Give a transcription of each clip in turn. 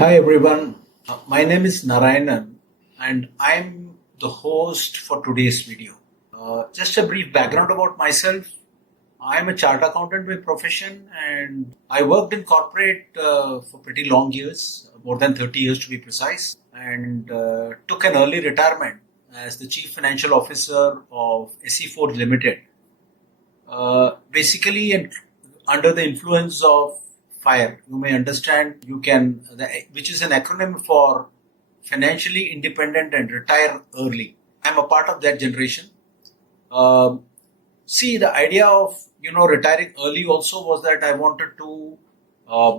Hi everyone, my name is Narayanan and I'm the host for today's video. Just a brief background about myself. I'm a chartered accountant by profession and I worked in corporate for pretty long years, more than 30 years to be precise, and took an early retirement as the Chief Financial Officer of SE Forge Limited. Basically, under the influence of FIRE, you may understand, which is an acronym for financially independent and retire early. I'm a part of that generation. Um See, the idea of retiring early also was that I wanted to uh,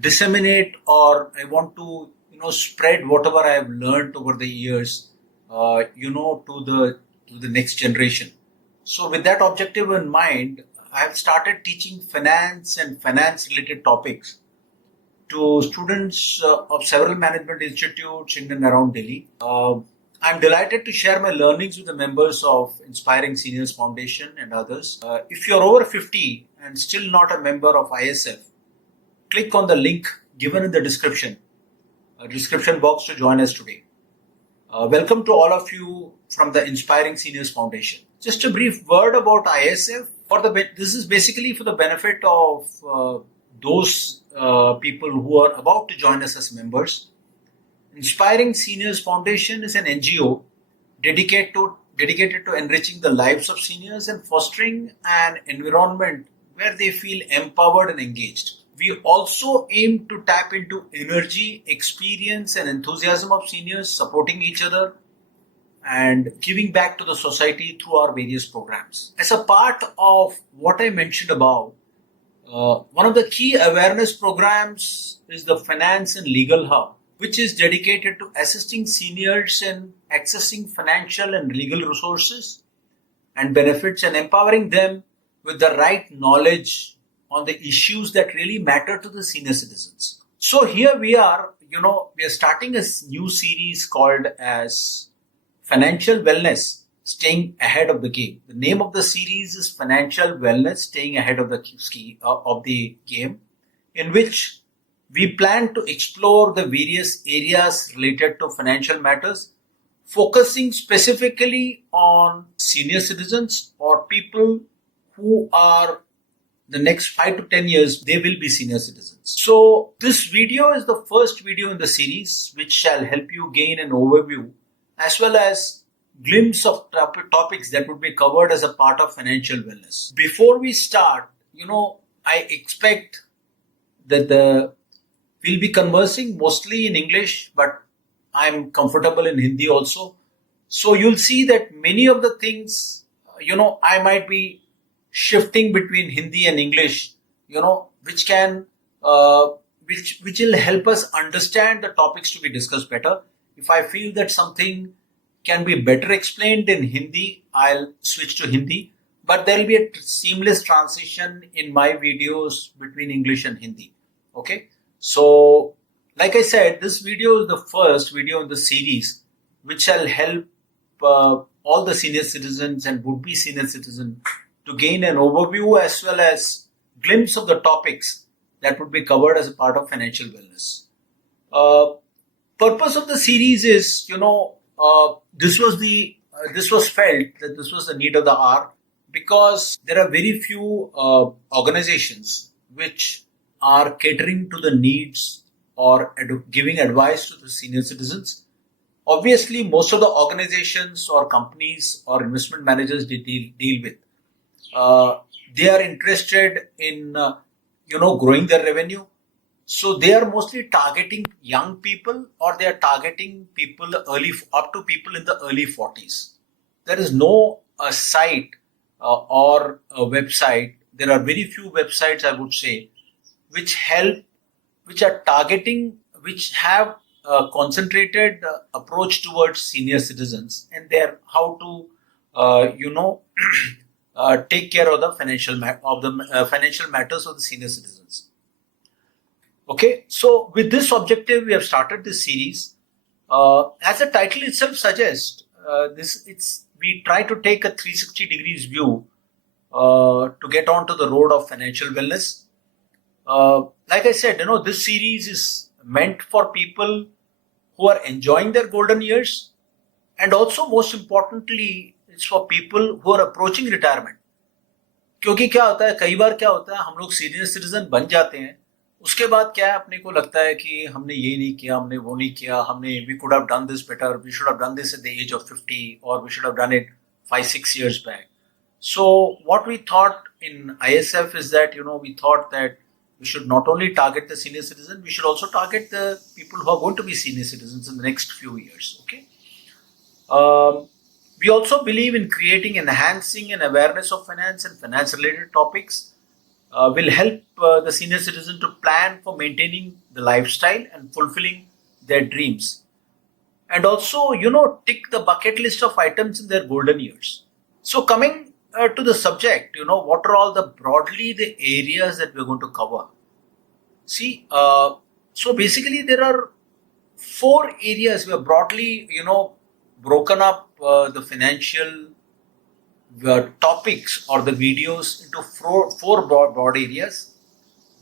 disseminate, or I want to spread whatever I have learned over the years, to the next generation. So, with that objective in mind, I have started teaching finance and finance related topics to students of several management institutes in and around Delhi. I'm delighted to share my learnings with the members of Inspiring Seniors Foundation and others. If you're over 50 and still not a member of ISF, click on the link given in the description box to join us today. Welcome to all of you from the Inspiring Seniors Foundation. Just a brief word about ISF. This is basically for the benefit of those people who are about to join us as members. Inspiring Seniors Foundation is an NGO dedicated to enriching the lives of seniors and fostering an environment where they feel empowered and engaged. We also aim to tap into energy, experience, and enthusiasm of seniors, supporting each other and giving back to the society through our various programs. As a part of what I mentioned above, one of the key awareness programs is the Finance and Legal Hub, which is dedicated to assisting seniors in accessing financial and legal resources and benefits and empowering them with the right knowledge on the issues that really matter to the senior citizens. So here we are starting a new series called as Financial Wellness, Staying Ahead of the Game. The name of the series is Financial Wellness, Staying Ahead of the Game, in which we plan to explore the various areas related to financial matters, focusing specifically on senior citizens or people who are the next 5 to 10 years, they will be senior citizens. So this video is the first video in the series, which shall help you gain an overview as well as glimpse of topics that would be covered as a part of financial wellness. Before we start, I expect that we'll be conversing mostly in English, but I'm comfortable in Hindi also. So you'll see that many of the things, I might be shifting between Hindi and English, which can, which will help us understand the topics to be discussed better. If I feel that something can be better explained in Hindi, I'll switch to Hindi. But there will be a seamless transition in my videos between English and Hindi. Okay. So, like I said, this video is the first video in the series, which shall help all the senior citizens and would-be senior citizens to gain an overview as well as glimpse of the topics that would be covered as a part of financial wellness. Purpose of the series is, this was felt that this was the need of the hour, because there are very few organizations which are catering to the needs or giving advice to the senior citizens. Obviously, most of the organizations or companies or investment managers they deal with, they are interested in growing their revenue. So they are mostly targeting young people, or they are targeting people up to people in the early 40s. There is no site or a website. There are very few websites, I would say, which are targeting, which have a concentrated approach towards senior citizens and how to, take care of the financial matters of the senior citizens. Okay, so with this objective, we have started this series. As the title itself suggests, we try to take a 360 degrees view to get onto the road of financial wellness. Like I said, this series is meant for people who are enjoying their golden years, and also most importantly it's for people who are approaching retirement. क्योंकि क्या होता है, कई बार क्या होता है, हम लोग सीनियर सिटीजन बन जाते हैं, उसके बाद क्या है, अपने को लगता है कि हमने ये नहीं किया, हमने वो नहीं किया, हमने we could have done this better, we should have done this at the age of 50 और we should have done it 5-6 years back. So what we thought in ISF is that, we thought that we should not only target the senior citizen, we should also target the people who are going to be senior citizens in the next few years. Okay. We also believe in creating, enhancing an awareness of finance and finance related topics will help the senior citizen to plan for maintaining the lifestyle and fulfilling their dreams. And also, tick the bucket list of items in their golden years. So coming to the subject, what are all the broadly the areas that we're going to cover? See, so basically there are 4 areas we are broadly, broken up the financial topics or the videos into four broad areas.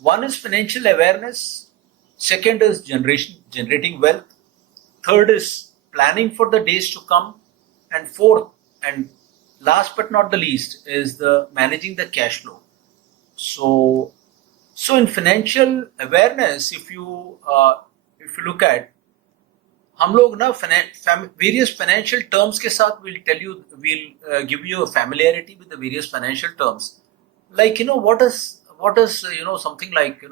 One is financial awareness. Second is generating wealth. Third is planning for the days to come. And fourth, and last but not the least, is the managing the cash flow. So in financial awareness, if you look at, हम लोग ना various financial terms के साथ we'll give you a familiarity with the various financial terms. Like, what is something like,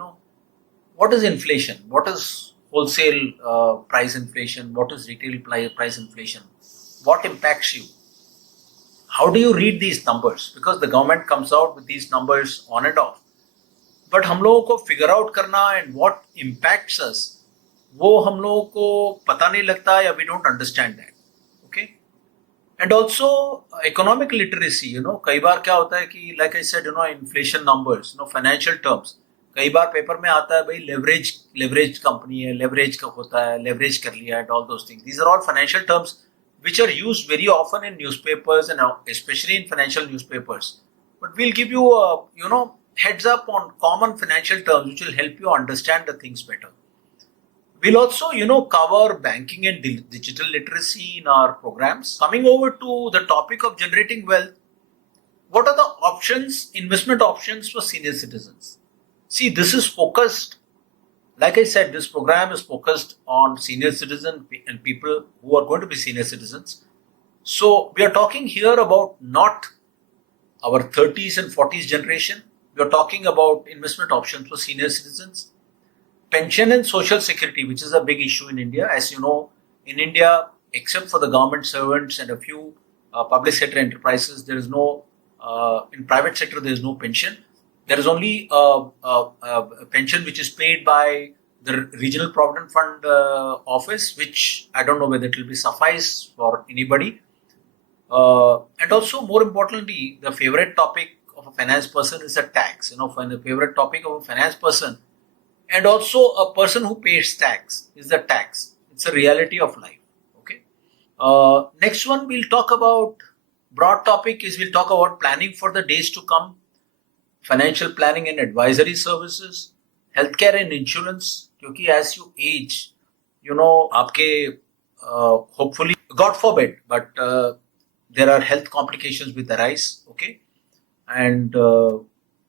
what is inflation? What is wholesale price inflation? What is retail price inflation? What impacts you? How do you read these numbers? Because the government comes out with these numbers on and off. But हम लोगों को figure out करना and what impacts us, वो हम लोगों को पता नहीं लगता या we don't understand that. Okay. And also economic literacy, कई बार क्या होता है कि like I said, inflation numbers, financial terms, कई बार पेपर में आता है भाई leverage company है, leverage का होता है, leverage कर लिया, and all those things. These are all financial terms which are used very often in newspapers and especially in financial newspapers. But we'll give you heads up on common financial terms which will help you understand the things better. We'll also, cover banking and digital literacy in our programs. Coming over to the topic of generating wealth, what are the investment options for senior citizens? See, this is focused, like I said, this program is focused on senior citizens and people who are going to be senior citizens. So we are talking here about not our 30s and 40s generation. We are talking about investment options for senior citizens. Pension and social security, which is a big issue in India. As you know, in India, except for the government servants and a few public sector enterprises, there is no, in private sector, there is no pension. There is only a pension which is paid by the Regional Provident Fund office, which I don't know whether it will be suffice for anybody. And also, more importantly, the favorite topic of a finance person is a tax. The favorite topic of a finance person and also a person who pays tax is the tax. It's a reality of life. Okay. Next one we'll talk about, broad topic is we'll talk about planning for the days to come, financial planning and advisory services, healthcare and insurance. Because as you age, आपके hopefully, God forbid, but there are health complications with arise. Okay. And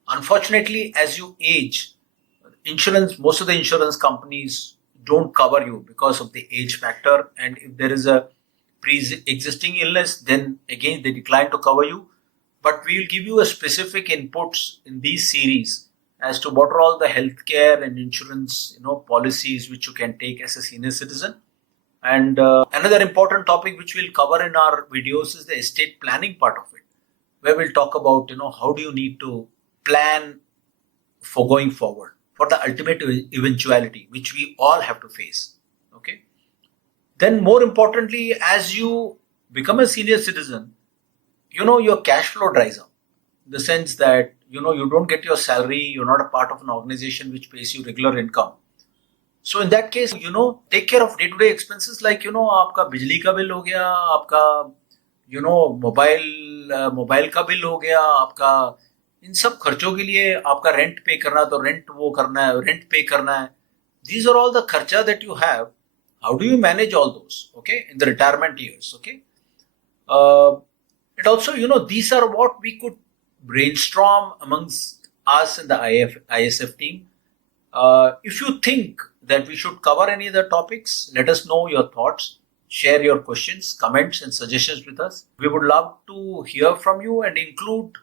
unfortunately, as you age, most of the insurance companies don't cover you because of the age factor. And if there is a pre-existing illness, then again, they decline to cover you. But we will give you a specific inputs in these series as to what are all the healthcare and insurance, policies which you can take as a senior citizen. And another important topic which we'll cover in our videos is the estate planning part of it, where we'll talk about, how do you need to plan for going forward, for the ultimate eventuality, which we all have to face. Okay. Then more importantly, as you become a senior citizen, your cash flow dries up. In the sense that, you don't get your salary, you're not a part of an organization which pays you regular income. So in that case, take care of day-to-day expenses like, आपका बिजली का bill हो गया, आपका, mobile का bill हो गया, आपका इन सब खर्चों के लिए आपका रेंट पे करना, तो रेंट पे करना है, these are all the kharcha that you have. How do you manage all those? Okay, in the retirement years. Okay, and also, these are what we could brainstorm amongst us in the ISF team. If you think that we should cover any other topics, let us know your thoughts. Share your questions, comments, and suggestions with us. We would love to hear from you and include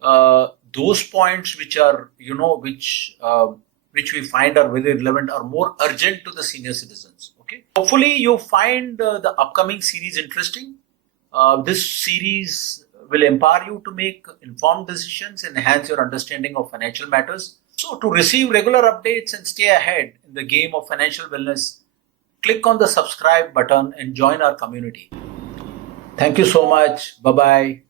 those points which are, which we find are very relevant or more urgent to the senior citizens. Okay. Hopefully, you find the upcoming series interesting. This series will empower you to make informed decisions and enhance your understanding of financial matters. So, to receive regular updates and stay ahead in the game of financial wellness, click on the subscribe button and join our community. Thank you so much. Bye bye.